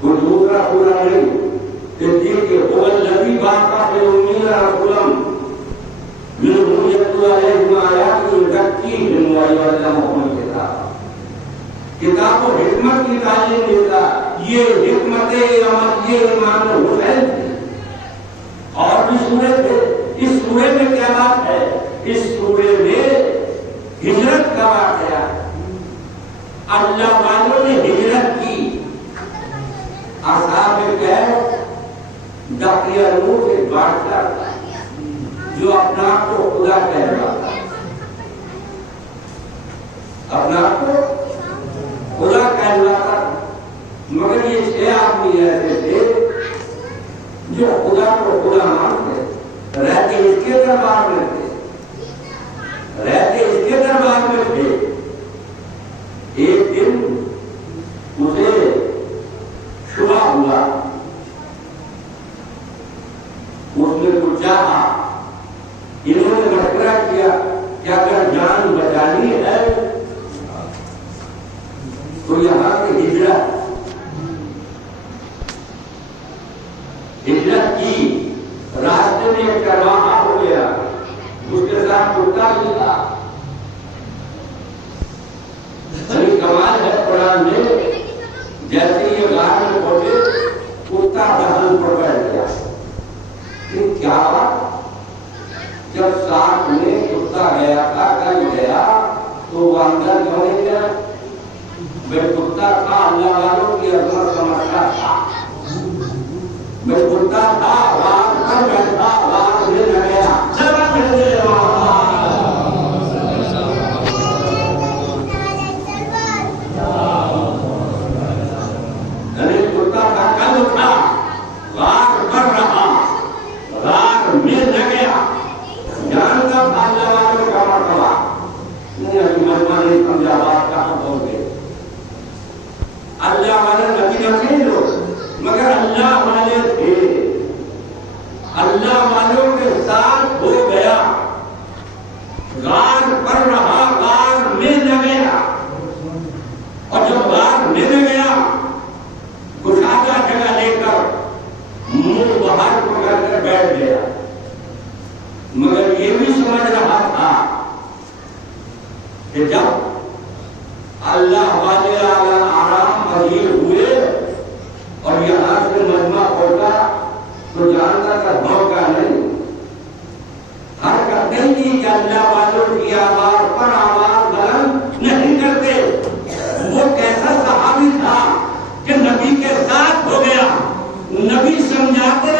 کوئی دوسرا سورہ نہیں کہ هو الذی بعث فی الأمین رسولا منهم یتلو علیہم آیاته یزکیہم ویعلمہم الکتاب. کتاب و حکمت کی تعلیم دیتا. یہ حکمت عمل یہ امام حسین تھی. اور بھی سورے تھے. اس سورے میں کیا بات ہے؟ اس سورے میں ہجرت کا واقعہ. اللہ والوں نے ہجرت کی. اصحاب کہف دقیانوس سے بادشاہ جو اپنا آپ کو خدا کہلاتا اپنا آپ کو خدا کہلاتا مگر یہ 6 آدمی ایسے تھے جو خدا کو خدا مانتے رہتے اس کے دربار میں تھے رہتے اس کے دربار میں تھے. ایک دن اسے شبہ ہوا. اس نے کچھ چاہا. انہوں نے مشورہ کیا کہ اگر جان بچانی ہے تو یہاں سے ہجرت کی. راستے میں ایک چرواہا ہو گیا. اس کے ساتھ کتا بھی تھا. کمال ہے قرآن میں جیسے یہ غار میں پہنچے کتا دہن پر بیٹھ گیا. کیا جب ساتھ میں کتا گیا تھا کل گیا تو وہ اندر کیوں نہیں گیا؟ میں کتا تھا اللہ والوں کی عظمت سمجھتا تھا. میں کتا تھا رات کر بیٹھا رات میں نہ گیا. کتا تھا کل اٹھا رات کر رہا رات میں نہ گیا. جانتا تھا اللہ والوں کا مرتبہ. نہیں ابھی مرتبہ نہیں سمجھا بات کہاں پہنچ گئے. اللہ والے نبی نہ لوگ مگر اللہ والے تھے. اللہ والوں کے ساتھ ہو گیا. غار پر رہا غار میں نہ گیا. اور جب غار میں نہ گیا گشادہ جگہ لے کر منہ باہر پکڑ کر بیٹھ گیا. مگر یہ بھی سمجھ رہا تھا کہ جب اللہ والے آرام پذیر ہوئے اور یہاں سے مجمع پہنچا تو جانتا تھا دھوکہ نہیں. حرکت نہیں کی کہ اللہ والوں کی آواز پر آواز بلند نہیں کرتے. وہ کیسا صحابی تھا کہ نبی کے ساتھ ہو گیا. نبی سمجھاتے